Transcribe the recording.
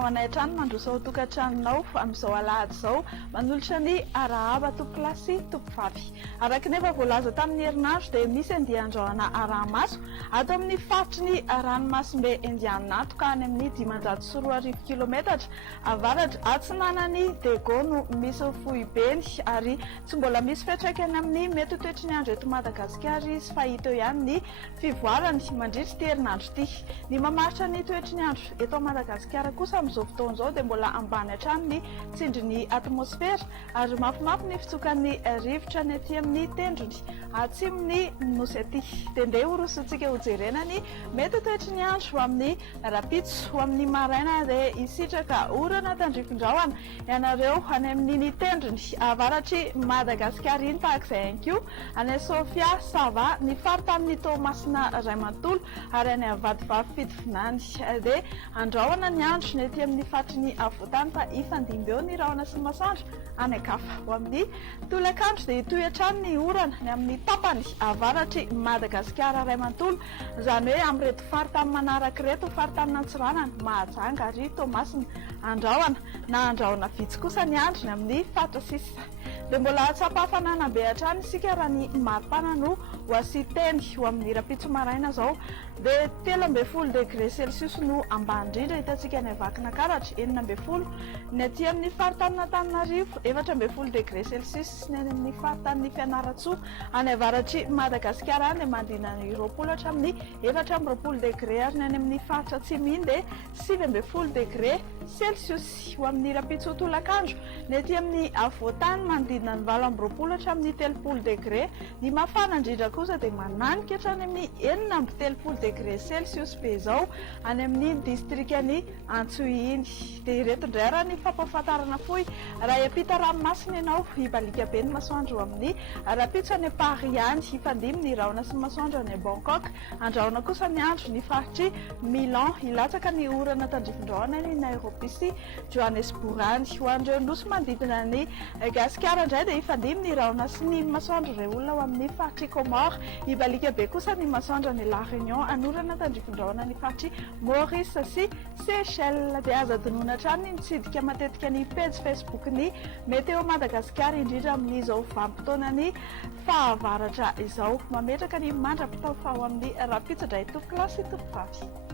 ao anay trano mandroso ao tokantranonao amin'izao alahady izao manolotra ny arahaba tompolasy tompovavy. Araka nefa voalaza tamin'ny herinandro dia misy andian-drahona arahamaso ato amin'ny faritry ny ranomasimbe indianinato ka any amin'ny 540 kilometatra avaratra atsinanany Dego no misy fohibeny ary tsy mbola misy fiantraikany amin'ny mety toetry ny andro eto Madagascar sy fahita eo ihany ny fivoarany mandritra ity herinandro ity. Ny mamaritra ny toetry ny andro eto Madagascar kosa amin'izao fotoana izao dia mbola ambany hatrany ny tsindrin'ny atmosfera ary mafimafy ny fitsokan'ny rivotra ny aty amin'ny tendrony atsimony nosy aty. Dia ndeha horosontsika hojerena ny mety toetry ny andro amin'ny rapitso amin'ny maraina dia hisitraka orana tandrifin-drahona ianareo any amin'ny tendrony avaratry Madagascar iny tahak'izay ihany koa any Sofia, Sava, ny farita amin'ny Toamasina ray manontolo ary any Avadivavy Fitovinany dia andrahoana ny andro ny aty amin'ny faritry ny afovoantany fa ifandimby eo ny rahona sy ny masoandro any akafa. Ho amin'ny tolakandro dia hitohy hatrany ny orana ny amin'ny tapany avaratry Madagascar ray manontolo izany hoe amin'reto farita amin'ny manaraka reto farita amin'ny Antsiranana, Mahajanga ary Toamasina andrahoana na andrahoana vitsy kosa ny andro ny amin'ny faritra sisa. Dia mbola tsapa hafanana be hatrany isika raha ny maripana no ho asiteny ho amin'ny rapitso maraina izao dia 13 degré celsius no ambany indrindra hitantsika ny avakina karatra 14 ny aty amin'ny farita amin'ny Antananarivo 14 degré celsius ny any amin'ny farita amin'ny Fianaratsoa any avaratry Madagascar any dia mandina ny 20 hatramin'ny 24 degré ary ny any amin'ny faritra Atsimo iny dia 15 degré celsius. Ho amin'ny rapitso tolakandro ny aty amin'ny afovoantany mandina ny 20 hatramin'ny 30 degré ny mafana indrindra kosa dia mananika hatrany amin'ny 9 degré celsius be izao any amin'ny distrikany Antsohihy iny. Dia ireto indray raha ny fampahafantarana fohy raha hiampita ranomasina ianao hibalika be ny masoandro amin'ny rapitso any Paris any hifandimby ny rahona sy ny masoandro any Bangkok andrahoana kosa ny andro ny faritry Milan hilatsaka ny orana tandrifin-drahona ny Nairobi sy Johannesburg any. Ho an'ireo nosy manodidina ny Gasikara indray dia hifandimby ny rahona sy ny masoandro ireo olona ao amin'ny faritry Comore hibalika be kosa ny masoandro any La Réunion anorana tandrifin-drahona ny faritry Maurice sy Seychelles. Dia aza adinoina hatrany ny mitsidika matetika ny page Facebook ny Meteo Madagascar indrindra amin'izao vanim-potoana ny fahavaratra izao mametraka ny mandra-pitao fa ho amin'ny rapitso indray tompolasy tompovavy.